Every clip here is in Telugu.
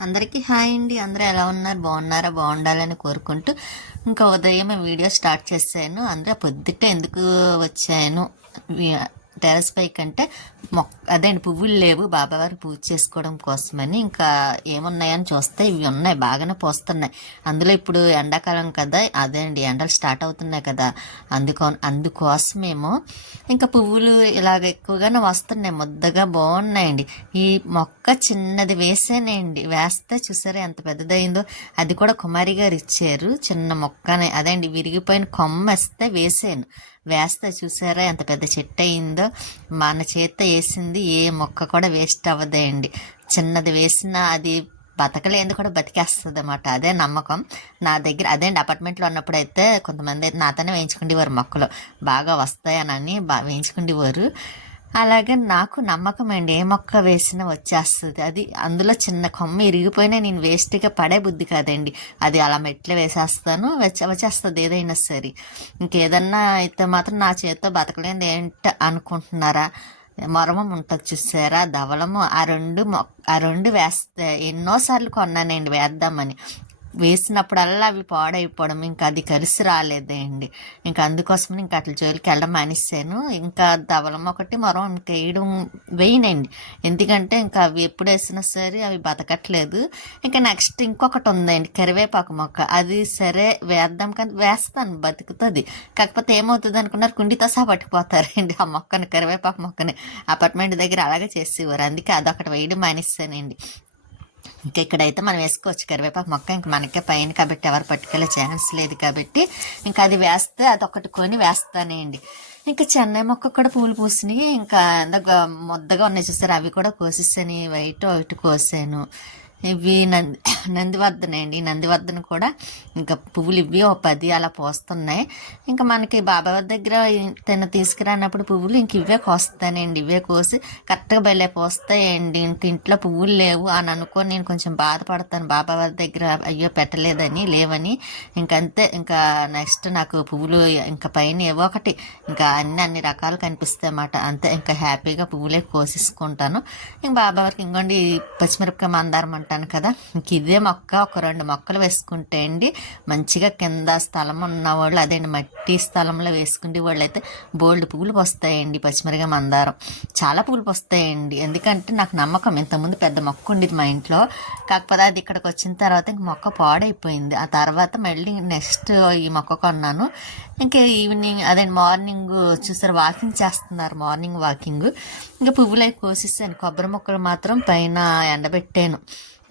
అందరికీ హాయ్ అండి. అందరూ ఎలా ఉన్నారు? బాగున్నారా? బాగుండాలని కోరుకుంటూ ఇంకా ఉదయం వీడియో స్టార్ట్ చేశాను. అందరూ పొద్దుట ఎందుకు వచ్చాను? వి- టెర్రస్ పైకి అంటే మొక్క అదేంటి పువ్వులు లేవు బాబావారు పూజ చేసుకోవడం కోసమని ఇంకా ఏమున్నాయని చూస్తే ఇవి ఉన్నాయి బాగానే పోస్తున్నాయి. అందులో ఇప్పుడు ఎండాకాలం కదా అదే అండి ఎండలు స్టార్ట్ అవుతున్నాయి కదా అందుకో అందుకోసమేమో ఇంకా పువ్వులు ఇలాగ ఎక్కువగానే వస్తున్నాయి ముద్దగా బాగున్నాయండి. ఈ మొక్క చిన్నది వేసేనండి వేస్తే చూసారా ఎంత పెద్దదైందో అది కూడా కుమారి గారు ఇచ్చారు చిన్న మొక్కనే అదే అండి విరిగిపోయిన కొమ్మ వేస్తే వేసాను. వేస్తే చూసారా? ఎంత పెద్ద చెట్టు అయిందో. మన చేత వేసింది ఏ మొక్క కూడా వేస్ట్ అవ్వదండి. చిన్నది వేసినా అది బతకలేదు కూడా బతికేస్తుంది అన్నమాట అదే నమ్మకం. నా దగ్గర అదే అండి అపార్ట్మెంట్లో ఉన్నప్పుడు అయితే కొంతమంది అయితే నాతోనే వేయించుకుండేవారు మొక్కలు. బాగా వస్తాయనని బా వేయించుకుండేవారు. అలాగే నాకు నమ్మకం అండి. ఏ మొక్క వేసినా వచ్చేస్తుంది. అది అందులో చిన్న కొమ్మ ఇరిగిపోయినా నేను వేస్ట్గా పడే బుద్ధి కాదండి. అది అలా మెట్లు వేసేస్తాను వచ్చే వచ్చేస్తుంది ఏదైనా సరే. ఇంకేదన్నా అయితే మాత్రం నా చేతితో బతకలేదు ఏంటి అనుకుంటున్నారా? మరమం ఉంటుంది చూసారా? ధవలము ఆ రెండు మొ ఆ రెండు వేస్తే ఎన్నోసార్లు కొన్నానండి వేద్దామని. వేసినప్పుడల్లా అవి పాడైపోవడం ఇంకా అది కలిసి రాలేదండి ఇంకా అందుకోసం ఇంకా అట్ల జోలికి వెళ్ళడం మానేసాను. ఇంకా దవలం ఒకటి మరో ఇంకా వేయడం వేయనండి. ఎందుకంటే ఇంకా అవి ఎప్పుడు వేసినా సరే అవి బతకట్లేదు. ఇంకా నెక్స్ట్ ఇంకొకటి ఉందండి కరివేపాకు మొక్క. అది సరే వేద్దాం కానీ వేస్తాను బతుకుతుంది. కాకపోతే ఏమవుతుంది అనుకున్నారు కుండితో సహా పట్టుకుపోతారండి ఆ మొక్కని కరివేపాకు మొక్కని. అపార్ట్మెంట్ దగ్గర అలాగే చేసేవారు. అందుకే అదొకటి వేయడం మానేస్తానండి ఇంకా ఇక్కడైతే మనం వేసుకోవచ్చు కరివేపాకు మొక్క. ఇంక మనకే పైన కాబట్టి ఎవరు పట్టుకెళ్ళే ఛాన్స్ లేదు కాబట్టి ఇంకా అది వేస్తే అదొకటి కొని వేస్తానండి. ఇంకా చెన్నై మొక్క కూడా పూలు పూసినాయి. ఇంకా ముద్దగా ఉన్నాయి చూసారు? అవి కూడా కోసేసాను. వైట్ ఒకటి కోసాను. ఇవి నంది నందివర్ధన అండి. నందివర్ధన కూడా ఇంకా పువ్వులు ఇవి ఓ పది అలా పోస్తున్నాయి. ఇంకా మనకి బాబా దగ్గర తను తీసుకురానప్పుడు పువ్వులు ఇంక ఇవే కోస్తానండి. ఇవే కోసి కరెక్ట్గా బయలే పోస్తాయండి. ఇంక ఇంట్లో పువ్వులు లేవు అని అనుకొని నేను కొంచెం బాధపడతాను. బాబాయ్ దగ్గర అయ్యో పెట్టలేదని లేవని. ఇంకంతే ఇంకా నెక్స్ట్ నాకు పువ్వులు ఇంకా పైన ఏవో ఒకటి. ఇంకా అన్ని అన్ని రకాలు కనిపిస్తాయి అన్నమాట. అంతే. ఇంకా హ్యాపీగా పువ్వులే కోసేసుకుంటాను. ఇంక బాబావారికి ఇంకోండి పచ్చిమిరపకాయ మందారం అంటాను కదా. ఇంక ఇదే మొక్క ఒక రెండు మొక్కలు వేసుకుంటే అండి మంచిగా కింద స్థలం ఉన్న వాళ్ళు అదేంటి మట్టి స్థలంలో వేసుకుంటే వాళ్ళు అయితే బోల్డ్ పువ్వులు వస్తాయండి పచ్చిమిరగా మందారం. చాలా పువ్వులు వస్తాయండి. ఎందుకంటే నాకు నమ్మకం ఇంతకుముందు పెద్ద మొక్క ఉండేది మా ఇంట్లో. కాకపోతే అది ఇక్కడికి వచ్చిన తర్వాత ఇంక మొక్క పాడైపోయింది. ఆ తర్వాత మళ్ళీ నెక్స్ట్ ఈ మొక్క కొన్నాను. ఇంకా ఈవినింగ్ అదే మార్నింగ్ చూసారు వాకింగ్ చేస్తున్నారు మార్నింగ్ వాకింగ్. ఇంకా పువ్వులు అవి కోసేసాను. కొబ్బరి మొక్కలు మాత్రం పైన ఎండబెట్టాను.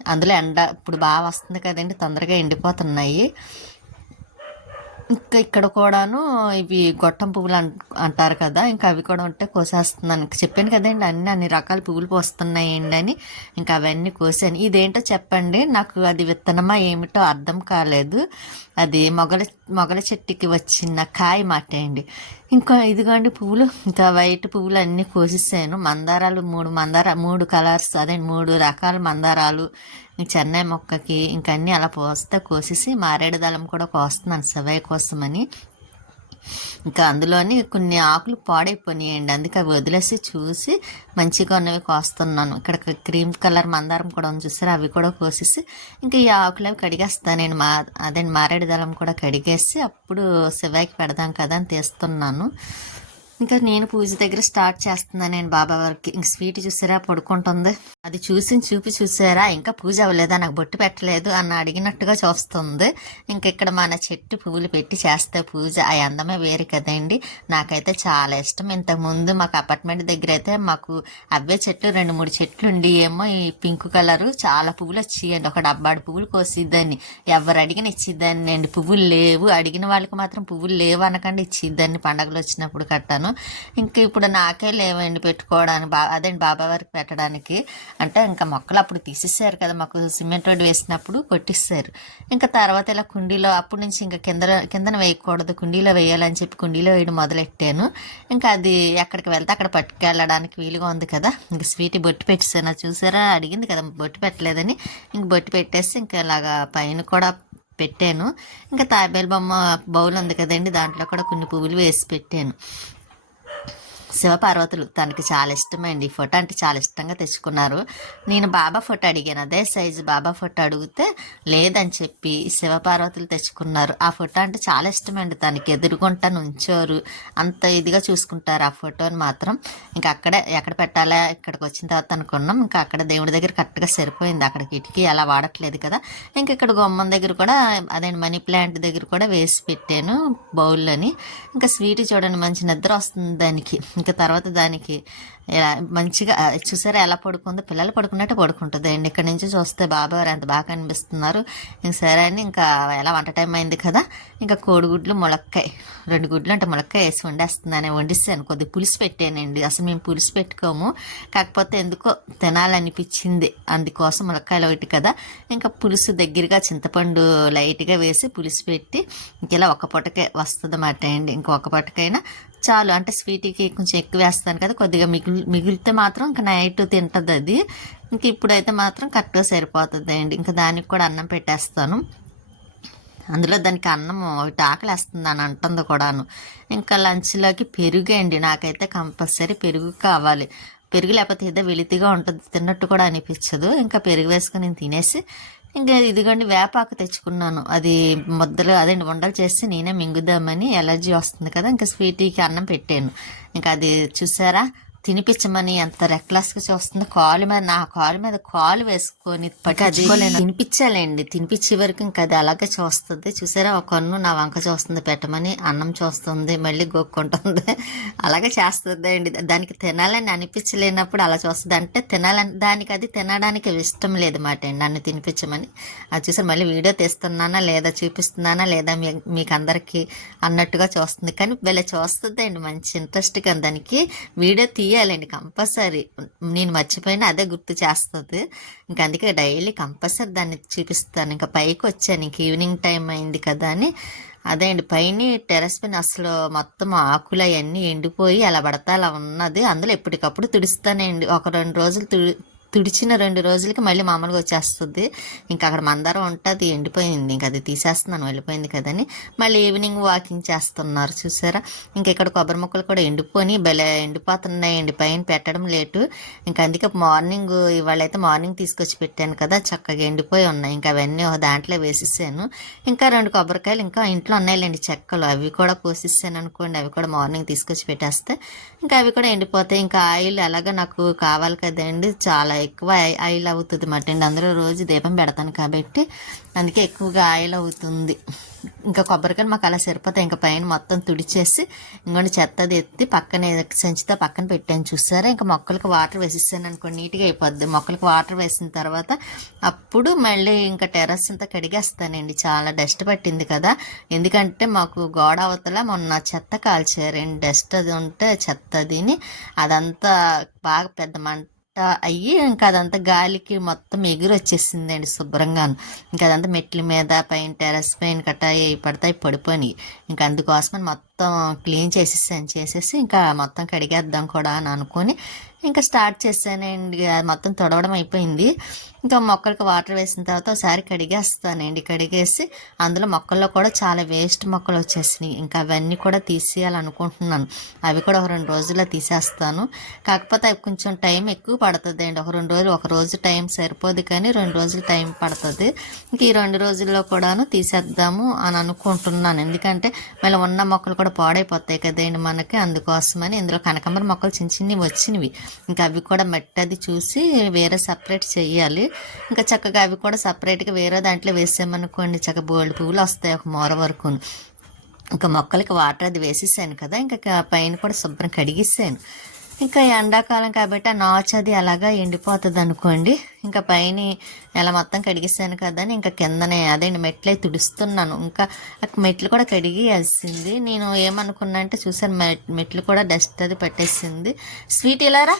అందులో ఎండ ఇప్పుడు బాగా వస్తుంది కదండి తొందరగా ఎండిపోతున్నాయి. ఇంకా ఇక్కడ కూడాను ఇవి గొట్టం పువ్వులు అన్ అంటారు కదా ఇంకా అవి కూడా ఉంటే కోసేస్తున్నాను. ఇంకా చెప్పాను కదండి అన్ని అన్ని రకాల పువ్వులు పోస్తున్నాయండి అని. ఇంకా అవన్నీ కోసాను. ఇదేంటో చెప్పండి నాకు అది విత్తనమా ఏమిటో అర్థం కాలేదు. అది మొగల మొగల చెట్టుకి వచ్చిన కాయ మాట అండి ఇంకా ఇదిగోండి పువ్వులు ఇంకా వైట్ పువ్వులు అన్నీ కోసేసాను. మందారాలు మూడు మందార మూడు కలర్స్ అదే మూడు రకాల మందారాలు చెన్నై మొక్కకి ఇంకా అన్నీ అలా పోస్తే కోసేసి మారేడు దళం కూడా కోస్తున్నాను సవాయి కోసమని. ఇంకా అందులోని కొన్ని ఆకులు పాడైపోయినాయండి. అందుకే అవి వదిలేసి చూసి మంచిగా ఉన్నవి కోస్తున్నాను. ఇక్కడ క్రీమ్ కలర్ మందారం కూడా ఉంది చూసారు? అవి కూడా కోసేసి ఇంకా ఈ ఆకులు అవి కడిగేస్తాను నేను మా అదే మారేడు దళం కూడా కడిగేసి అప్పుడు శివాయికి పెడదాం కదా అని తీస్తున్నాను. ఇంకా నేను పూజ దగ్గర స్టార్ట్ చేస్తున్నాను నేను బాబా వారికి ఇంక స్వీట్ చూసారా పడుకుంటుంది. అది చూసి చూపి చూసారా ఇంకా పూజ అవ్వలేదా నాకు బొట్టు పెట్టలేదు అని అడిగినట్టుగా చూస్తుంది. ఇంకా ఇక్కడ మన చెట్టు పువ్వులు పెట్టి చేస్తే పూజ ఆ అందమే వేరు కదండి. నాకైతే చాలా ఇష్టం. ఇంతకు ముందు మాకు అపార్ట్మెంట్ దగ్గర అయితే మాకు అవే చెట్లు రెండు మూడు చెట్లు ఉండి ఏమో ఈ పింక్ కలర్. చాలా పువ్వులు వచ్చేయండి. ఒక డబ్బాడు పువ్వులు కోసిద్దాన్ని ఎవరు అడిగిన ఇచ్చిద్దాన్ని అండి పువ్వులు లేవు. అడిగిన వాళ్ళకి మాత్రం పువ్వులు లేవు అనకండి. ఇచ్చిద్దాన్ని పండగలు వచ్చినప్పుడు కట్టాను. ఇంకా ఇప్పుడు నాకే లేవండి పెట్టుకోవడానికి. బా అదేంటి బాబా వారికి పెట్టడానికి. అంటే ఇంకా మొక్కలు అప్పుడు తీసేసారు కదా మాకు సిమెంట్ రోడ్ వేసినప్పుడు కొట్టిస్తారు ఇంకా తర్వాత ఇలా కుండీలో అప్పటి నుంచి ఇంకా కింద కిందన వేయకూడదు కుండీలో వేయాలని చెప్పి కుండీలో వేయడం మొదలెట్టాను. ఇంకా అది ఎక్కడికి వెళ్తే అక్కడ పట్టుకెళ్ళడానికి వీలుగా ఉంది కదా. ఇంకా స్వీట్ బొట్టు పెట్టేసాను చూసారా? అడిగింది కదా బొట్టు పెట్టలేదని. ఇంక బొట్టు పెట్టేసి ఇంకా ఇలాగా పైన కూడా పెట్టాను. ఇంకా తాబేలు బొమ్మ బౌల్ ఉంది కదండి దాంట్లో కూడా కొన్ని పువ్వులు వేసి పెట్టాను. శివపార్వతులు తనకి చాలా ఇష్టమండి. ఈ ఫోటో అంటే చాలా ఇష్టంగా తెచ్చుకున్నారు. నేను బాబా ఫోటో అడిగాను. అదే సైజు బాబా ఫోటో అడిగితే లేదని చెప్పి శివపార్వతులు తెచ్చుకున్నారు. ఆ ఫోటో అంటే చాలా ఇష్టమండి. తనకి ఎదురుగుంటా నుంచోరు. అంత ఇదిగా చూసుకుంటారు ఆ ఫోటోని మాత్రం. ఇంకా అక్కడే ఎక్కడ పెట్టాలా ఇక్కడికి వచ్చిన తర్వాత అనుకున్నాం. ఇంకా అక్కడ దేవుడి దగ్గర కరెక్ట్గా సరిపోయింది. అక్కడ కిటికీ అలా వాడట్లేదు కదా. ఇంక ఇక్కడ గుమ్మం దగ్గర కూడా అదే మనీ ప్లాంట్ దగ్గర కూడా వేసి పెట్టాను బౌల్లోని. ఇంకా స్వీట్ చూడండి మంచి నిద్ర వస్తుంది దానికి. ఇంకా తర్వాత దానికి ఇలా మంచిగా చూసారా ఎలా పడుకుందో? పిల్లలు పడుకున్నట్టు పడుకుంటుంది అండి ఇక్కడ నుంచి చూస్తే బాబాగారు ఎంత బాగా కనిపిస్తున్నారు. ఇంక సరే అని ఇంకా ఎలా వంట టైం అయింది కదా? ఇంకా కోడిగుడ్లు ములక్కాయ. రెండు గుడ్లు అంటే ములక్కాయ వేసి వండేస్తున్నాను. వండిస్తాను. కొద్దిగా పులుసు పెట్టానండి. అసలు మేము పులుసు పెట్టుకోము. కాకపోతే ఎందుకో తినాలనిపించింది. అందుకోసం ములక్కాయలు ఒకటి కదా. ఇంకా పులుసు దగ్గరగా చింతపండు లైట్గా వేసి పులుసు పెట్టి ఇంక ఇలా ఒక్క పూటకే వస్తుంది అన్నమాట అండి ఇంకొక పూటకైనా చాలు. అంటే స్వీట్కి కొంచెం ఎక్కువ వేస్తాను కదా కొద్దిగా మిగిలి మిగిలితే మాత్రం ఇంకా నైట్ తింటుంది అది. ఇంక ఇప్పుడైతే మాత్రం కరెక్ట్గా సరిపోతుంది అండి ఇంకా దానికి కూడా అన్నం పెట్టేస్తాను. అందులో దానికి అన్నం ఒకటి ఆకలి వేస్తుంది అని అంటుంది కూడాను. ఇంకా లంచ్లోకి పెరుగు అండి. నాకైతే కంపల్సరీ పెరుగు కావాలి. పెరుగు లేకపోతే ఏదో వెలితిగా ఉంటుంది తిన్నట్టు కూడా అనిపించదు. ఇంకా పెరుగు వేసుకొని నేను తినేసి ఇంకా ఇదిగోండి వేపాకు తెచ్చుకున్నాను. అది ముద్దలు అదే వండలు చేసి నేనే మింగుదామని ఎలర్జీ వస్తుంది కదా ఇంకా స్వీటీకి అన్నం పెట్టాను. ఇంకా అది చూసారా? తినిపించమని ఎంత రెక్లెస్గా చూస్తుందో. కాలు మీద నా కాలు మీద కాలు వేసుకొని పట్టుకోలేను తినిపించాలండి. తినిపించే వరకు ఇంకా అది అలాగే చూస్తుంది. చూసారా? ఒక కన్ను నా వంక చూస్తుంది. పెట్టమని అన్నం చూస్తుంది. మళ్ళీ గోక్కుంటుంది. అలాగే చేస్తుంది అండి. దానికి తినాలని అనిపించలేనప్పుడు అలా చూస్తుంది. అంటే తినాలని దానికి అది తినడానికి ఇష్టం లేదు మాట అండి. నన్ను తినిపించమని. అది చూసారు? మళ్ళీ వీడియో తీస్తున్నానా లేదా? చూపిస్తున్నానా లేదా? మీకు అందరికీ అన్నట్టుగా చూస్తుంది. కానీ భలే చూస్తుంది అండి మంచి ఇంట్రెస్ట్గా దానికి. వీడియో తీయాలండి కంపల్సరీ. నేను మర్చిపోయినా అదే గుర్తు చేస్తుంది. ఇంకా అందుకే డైలీ కంపల్సరీ దాన్ని చూపిస్తాను. ఇంకా పైకి వచ్చాను. ఇంక ఈవినింగ్ టైం అయింది కదా అని. అదే అండి పైన టెరస్ పైన అసలు మొత్తం ఆకులు అవన్నీ ఎండిపోయి అలా పడతా అలా ఉన్నది. అందులో ఎప్పటికప్పుడు తుడుస్తానండి ఒక రెండు రోజులు తుడి తుడిచిన రెండు రోజులకి మళ్ళీ మామూలుగా వచ్చేస్తుంది. ఇంకా అక్కడ మందారం ఉంటుంది ఎండిపోయింది. ఇంకా అది తీసేస్తున్నాను వెళ్ళిపోయింది కదని మళ్ళీ ఈవినింగ్ వాకింగ్ చేస్తున్నారు చూసారా? ఇంకా ఇక్కడ కొబ్బరి మొక్కలు కూడా ఎండిపోయి భలే ఎండిపోతున్నాయండి పైన పెట్టడం లేటు. ఇంకా అందుకే మార్నింగ్ ఇవాళ అయితే మార్నింగ్ తీసుకొచ్చి పెట్టాను కదా చక్కగా ఎండిపోయి ఉన్నాయి. ఇంకా అవన్నీ ఒక దాంట్లో వేసేసాను. ఇంకా రెండు కొబ్బరికాయలు ఇంకా ఇంట్లో ఉన్నాయిలేండి చెక్కలు. అవి కూడా కోసిస్తాను అనుకోండి అవి కూడా మార్నింగ్ తీసుకొచ్చి పెట్టేస్తే. ఇంకా అవి కూడా ఎండిపోతాయి. ఇంకా ఆయిల్ అలాగా నాకు కావాలి కదండి చాలా ఎక్కువ ఆయిల్ అవుతుంది మటండి అండి అందులో రోజు దీపం పెడతాను కాబట్టి అందుకే ఎక్కువగా ఆయిల్ అవుతుంది. ఇంకా కొబ్బరికాయలు మాకు అలా సరిపోతాయి. ఇంకా పైన మొత్తం తుడిచేసి ఇంకొండి చెత్తది ఎత్తి పక్కన సంచితో పక్కన పెట్టాను. చూసారా? ఇంకా మొక్కలకు వాటర్ వేసిస్తాను అనుకోండి నీట్గా అయిపోద్ది. మొక్కలకు వాటర్ వేసిన తర్వాత అప్పుడు మళ్ళీ ఇంకా టెర్రస్ అంతా కడిగేస్తానండి. చాలా డస్ట్ పట్టింది కదా. ఎందుకంటే మాకు గోడ అవతల మొన్న చెత్త కాల్చారండి. డస్ట్ అది ఉంటే చెత్త తిని అదంతా బాగా పెద్ద మంట అయ్యి ఇంకా అదంతా గాలికి మొత్తం ఎగురొచ్చేసిందండి వచ్చేసిందండి ఇంకా అదంతా మెట్ల మీద పైన టెరస్ పైన కట్ట ఏ పడతాయి పడిపోయినాయి. ఇంకా అందుకోసమని మొత్తం మొత్తం క్లీన్ చేసేసాను చేసేసి ఇంకా మొత్తం కడిగేద్దాం కూడా అని అనుకొని ఇంకా స్టార్ట్ చేశానండి అది మొత్తం తొడవడం అయిపోయింది. ఇంకా మొక్కలకు వాటర్ వేసిన తర్వాత ఒకసారి కడిగేస్తానండి. కడిగేసి అందులో మొక్కల్లో కూడా చాలా వేస్ట్ మొక్కలు వచ్చేసినాయి. ఇంకా అవన్నీ కూడా తీసేయాలనుకుంటున్నాను. అవి కూడా ఒక రెండు రోజుల్లో తీసేస్తాను. కాకపోతే అవి కొంచెం టైం ఎక్కువ పడుతుంది అండి ఒక రెండు రోజులు ఒక రోజు టైం సరిపోదు కానీ రెండు రోజులు టైం పడుతుంది. ఇంక ఈ రెండు రోజుల్లో కూడాను తీసేద్దాము అని అనుకుంటున్నాను. ఎందుకంటే మళ్ళీ ఉన్న మొక్కలు కూడా పాడైపోతాయి కదండి మనకి. అందుకోసమని ఇందులో కనకంబర మొక్కలు చిన్న చిన్నవి వచ్చినవి. ఇంకా అవి కూడా మట్టి అది చూసి వేరే సపరేట్ చేయాలి. ఇంకా చక్కగా అవి కూడా సపరేట్గా వేరే దాంట్లో వేసామనుకోండి చక్కగా బోల్డ్ పువ్వులు వస్తాయి ఒక మూర వరకు. ఇంకా మొక్కలకి వాటర్ అది వేసేసాను కదా ఇంకా పైన కూడా శుభ్రం కడిగేసాను. ఇంకా ఎండాకాలం కాబట్టి ఆ నాచు అది అలాగా ఎండిపోతుంది అనుకోండి. ఇంకా పైన ఎలా మొత్తం కడిగేసాను కదా అని ఇంకా కిందనే అదే మెట్లే తుడుస్తున్నాను. ఇంకా ఆ మెట్లు కూడా కడిగేయాల్సింది. నేను ఏమనుకున్నా అంటే చూసాను మె- మెట్లు కూడా డస్ట్ అది పట్టేసింది. స్వీట్ ఇలారా?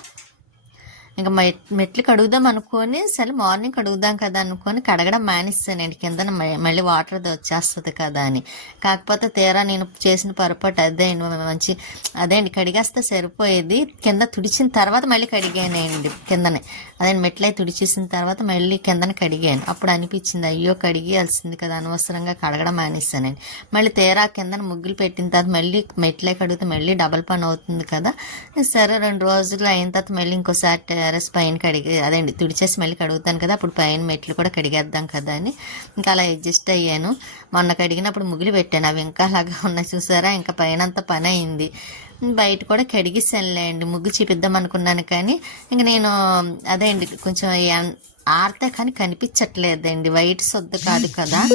ఇంకా మెట్- మెట్లు కడుగుదాం అనుకొని సరే మార్నింగ్ కడుగుదాం కదా అనుకొని కడగడం మానేస్తానండి కింద మళ్ళీ వాటర్ అది వచ్చేస్తుంది కదా అని. కాకపోతే తీరా నేను చేసిన పొరపాటు అదే అండి. మంచి అదే అండి. కడిగేస్తే సరిపోయేది. కింద తుడిచిన తర్వాత మళ్ళీ కడిగానండి. కిందనే. అదే మెట్లై తుడిచేసిన తర్వాత మళ్ళీ కిందన కడిగాను. అప్పుడు అనిపించింది అయ్యో కడిగేయాల్సింది కదా అనవసరంగా కడగడం మానేస్తానండి మళ్ళీ తీరా కిందన ముగ్గులు పెట్టిన తర్వాత మళ్ళీ మెట్లే కడిగితే మళ్ళీ డబల్ పని అవుతుంది కదా. సరే రెండు రోజులు అయిన తర్వాత మళ్ళీ ఇంకోసారి టెరస్ పైన కడిగి అదండి తుడిచేసి మళ్ళీ కడుగుతాను కదా అప్పుడు పైన మెట్లు కూడా కడిగేద్దాం కదా అని ఇంకా అలా అడ్జస్ట్ అయ్యాను. మొన్న కడిగినప్పుడు ముగిలి పెట్టాను. అవి ఇంకా అలాగా ఉన్నాయి చూసారా? ఇంకా పైన అంత పని అయింది. బయట కూడా కడిగిస్తానులేండి ముగ్గు చూపిద్దాం అనుకున్నాను కానీ ఇంక నేను అదే అండి కొంచెం ఎన్- ఆరితే కానీ కనిపించట్లేదండి. వైట్ సొద్దు కాదు కదా.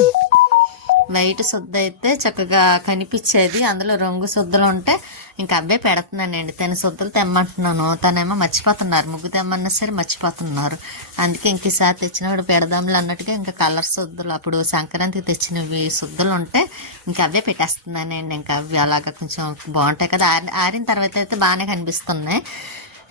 వైట్ సొద్దు అయితే చక్కగా కనిపించేది. అందులో రంగు సొద్దులు ఉంటే ఇంకా అవే పెడుతున్నానండి. తన సొద్దులు తెమ్మంటున్నాను. తనేమో మర్చిపోతున్నారు. ముగ్గు తెమ్మన్నా సరే మర్చిపోతున్నారు. అందుకే ఇంక ఈసారి తెచ్చినప్పుడు పెడదాంలు అన్నట్టుగా ఇంకా కలర్ సొద్దులు. అప్పుడు సంక్రాంతికి తెచ్చినవి సొద్దులు ఉంటే ఇంకా అవే పెట్టేస్తున్నానండి. ఇంకా అవి అలాగా కొంచెం బాగుంటాయి కదా. ఆరి ఆరిన తర్వాత అయితే బాగానే కనిపిస్తున్నాయి.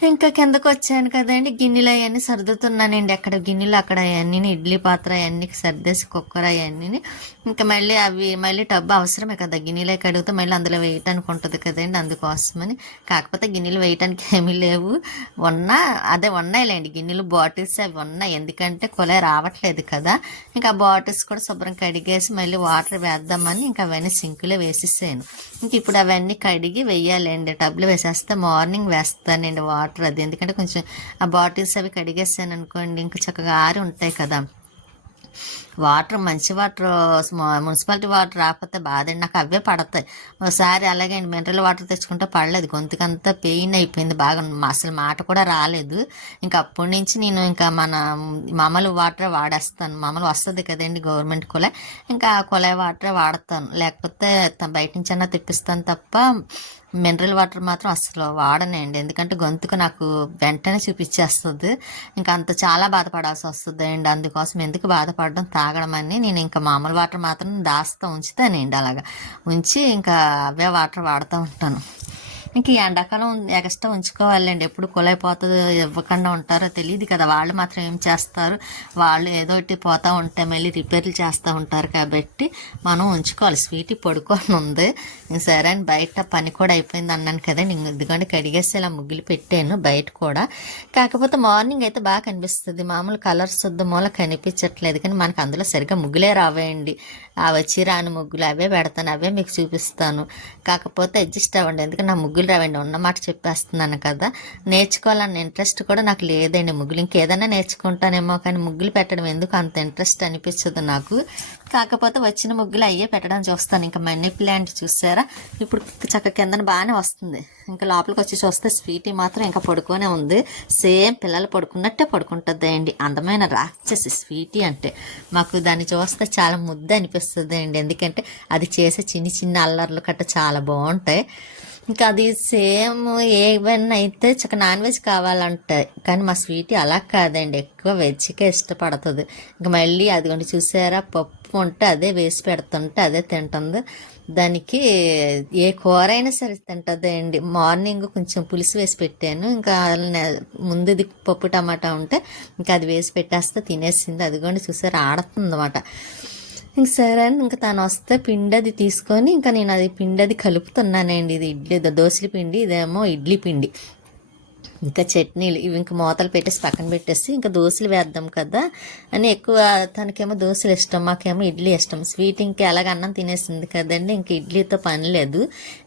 ఇంకా కిందకు వచ్చాను కదండి. గిన్నెలు అవన్నీ సర్దుతున్నానండి. అక్కడ గిన్నెలు అక్కడ అవన్నీ ఇడ్లీ పాత్ర అవన్నీ సర్దేసి కుక్కర్ అవన్నీ ఇంకా మళ్ళీ అవి మళ్ళీ టబ్బు అవసరమే కదా. గిన్నెలు కడిగితే మళ్ళీ అందులో వేయటానికి ఉంటుంది కదండి అందుకోసమని. కాకపోతే గిన్నెలు వేయటానికి ఏమీ లేవు. ఉన్నా అదే ఉన్నాయిలేండి. గిన్నెలు బాటిల్స్ అవి ఉన్నాయి. ఎందుకంటే కొలే రావట్లేదు కదా. ఇంకా బాటిల్స్ కూడా శుభ్రం కడిగేసి మళ్ళీ వాటర్ వేద్దామని ఇంకా అవన్నీ సింకులో వేసేసాను. ఇంక ఇప్పుడు అవన్నీ కడిగి వేయాలండి. టబ్లో వేసేస్తే మార్నింగ్ వేస్తానండి వాటర్. వాటర్ అది. ఎందుకంటే కొంచెం ఆ బాటిల్స్ అవి కడిగేసాను అనుకోండి ఇంకా చక్కగా ఆరి ఉంటాయి కదా. వాటర్ మంచి వాటర్ మున్సిపాలిటీ వాటర్ రాకపోతే బాధండి. నాకు అవే పడతాయి. ఒకసారి అలాగే మినరల్ వాటర్ తెచ్చుకుంటే పడలేదు. గొంతుకంతా పెయిన్ అయిపోయింది బాగా. అసలు మాట కూడా రాలేదు. ఇంకా అప్పటి నుంచి నేను ఇంకా మన మామూలు వాటర్ వాడేస్తాను. మామూలు వస్తుంది కదండి గవర్నమెంట్ కుళాయి ఇంకా ఆ కుళాయి వాటరే వాడతాను. లేకపోతే బయట నుంచి అన్నా తెప్పిస్తాను తప్ప మినరల్ వాటర్ మాత్రం అసలు వాడనండి. ఎందుకంటే గొంతుకు నాకు వెంటనే చూపించేస్తుంది. ఇంకా అంత చాలా బాధపడాల్సి వస్తుంది అండి అందుకోసం ఎందుకు బాధపడడం తాగడం అని నేను ఇంకా మామూలు వాటర్ మాత్రం దాస్తా ఉంచుతానండి అలాగా. ఉంచి ఇంకా అవే వాటర్ వాడుతూ ఉంటాను. ఇంక ఈ ఎండాకాలం ఎక్స్ట్రా ఉంచుకోవాలండి. ఎప్పుడు కులైపోతుందో ఇవ్వకుండా ఉంటారో తెలియదు కదా. వాళ్ళు మాత్రం ఏం చేస్తారు? వాళ్ళు ఏదో ఒకటి పోతూ ఉంటే మళ్ళీ రిపేర్లు చేస్తూ ఉంటారు కాబట్టి మనం ఉంచుకోవాలి. స్వీట్ పడుకొని ఉంది. సరే అని బయట పని కూడా అయిపోయింది అన్నాను కదా. నేను ఎందుకంటే కడిగేసి ఇలా ముగ్గులు పెట్టాను బయట కూడా. కాకపోతే మార్నింగ్ అయితే బాగా కనిపిస్తుంది. మామూలు కలర్స్ వద్ద మూల కనిపించట్లేదు. కానీ మనకు అందులో సరిగ్గా ముగ్గులే రావేయండి. ఆ వచ్చి రాని ముగ్గులు అవే పెడతాను అవే మీకు చూపిస్తాను. కాకపోతే అడ్జస్ట్ అవ్వండి ఎందుకంటే నా ముగ్గులు రావండి ఉన్న మాట చెప్పేస్తున్నాను కదా. నేర్చుకోవాలన్న ఇంట్రెస్ట్ కూడా నాకు లేదండి ముగ్గులు. ఇంకేదైనా నేర్చుకుంటానేమో కానీ ముగ్గులు పెట్టడం ఎందుకు అంత ఇంట్రెస్ట్ అనిపించదు నాకు. కాకపోతే వచ్చిన ముగ్గులు అయ్యే పెట్టడం చూస్తాను. ఇంకా మనీ ప్లాంట్ చూసారా? ఇప్పుడు చక్క కిందన బాగానే వస్తుంది. ఇంకా లోపలికి వచ్చి చూస్తే స్వీటీ మాత్రం ఇంకా పడుకొనే ఉంది. సేమ్ పిల్లలు పడుకున్నట్టే పడుకుంటుంది అందమైన రాక్షసి స్వీటీ అంటే. మాకు దాన్ని చూస్తే చాలా ముద్ద అనిపిస్తుంది అండి ఎందుకంటే అది చేసే చిన్ని చిన్న అల్లర్లు కట్ట చాలా బాగుంటాయి. ఇంకా అది సేమ్ ఏవన్నీ అయితే చక్క నాన్ వెజ్ కావాలంటే కానీ మా స్వీట్ అలా కాదండి. ఎక్కువ వెజ్కే ఇష్టపడుతుంది. ఇంకా మళ్ళీ అదిగోండి చూసారా పప్పు ఉంటే అదే వేసి పెడుతుంటే అదే తింటుంది. దానికి ఏ కూర అయినా సరే తింటుంది అండి మార్నింగ్ కొంచెం పులుసు వేసి పెట్టాను. ఇంకా ముందు ముందుది పప్పు టమాటా ఉంటే ఇంకా అది వేసి పెట్టేస్తే తినేసింది. అదిగోండి చూసారా ఆడుతుంది అన్నమాట ఇంక సరే అని ఇంకా తను వస్తే పిండి అది తీసుకొని ఇంకా నేను అది పిండి అది కలుపుతున్నానండి. ఇది ఇడ్లీ దోశల పిండి ఇదేమో ఇడ్లీ పిండి. ఇంకా చట్నీలు ఇవి ఇంకా మూతలు పెట్టేసి పక్కన పెట్టేసి ఇంకా దోశలు వేద్దాం కదా అని ఎక్కువ తనకేమో దోశలు ఇష్టం మాకేమో ఇడ్లీ ఇష్టం. స్వీట్ ఇంకా ఎలాగ అన్నం తినేసింది కదండి ఇంకా ఇడ్లీతో పని లేదు.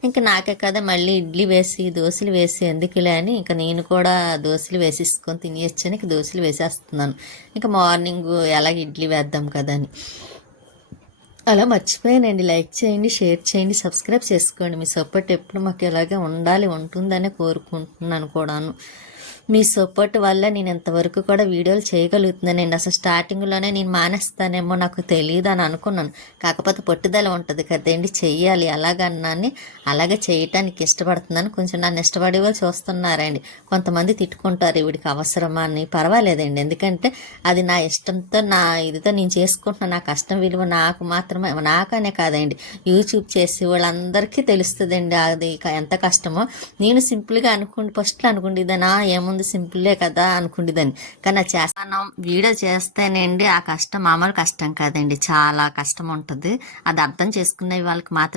ఇంకా నాకే కదా మళ్ళీ ఇడ్లీ వేసి దోశలు వేసి ఎందుకులే అని ఇంకా నేను కూడా దోశలు వేసేసుకొని తినేయచ్చని ఇంకా దోశలు వేసేస్తున్నాను. ఇంకా మార్నింగ్ ఎలాగ ఇడ్లీ వేద్దాం కదా అని. అలా మర్చిపోయానండి. లైక్ చేయండి షేర్ చేయండి సబ్స్క్రైబ్ చేసుకోండి. మీ సపోర్ట్ ఎప్పుడు మాకు ఇలాగే ఉండాలి ఉంటుందని కోరుకుంటున్నాను కూడాను. మీ సపోర్ట్ వల్ల నేను ఇంతవరకు కూడా వీడియోలు చేయగలుగుతున్నానండి అసలు స్టార్టింగ్లోనే నేను మానేస్తానేమో నాకు తెలియదు అని అనుకున్నాను. కాకపోతే పట్టుదల ఉంటుంది కదండి చెయ్యాలి అలాగన్నాని అలాగే చేయటానికి ఇష్టపడుతున్నాను. కొంచెం నన్ను ఇష్టపడే వాళ్ళు చూస్తున్నారండి. కొంతమంది తిట్టుకుంటారు వీడికి అవసరమా? అని. పర్వాలేదండి. ఎందుకంటే అది నా ఇష్టంతో నా ఇదితో నేను చేసుకుంటున్నా నా కష్టం విలువ నాకు మాత్రమే నాకనే కాదండి. యూట్యూబ్ చేసి వాళ్ళందరికీ తెలుస్తుందండి అది ఎంత కష్టమో. నేను సింపుల్గా అనుకుంటే ఫస్ట్లో అనుకుంటే ఇదనా ఏముంది? ఏముంది సింపుల్లే కదా అనుకుండేదాన్ని. కానీ ఆ చేస్తా మనం వీడియో చేస్తేనండి ఆ కష్టం మామూలు కష్టం కాదండి. చాలా కష్టం ఉంటుంది. అది అర్థం చేసుకునే వాళ్ళకి మాత్రం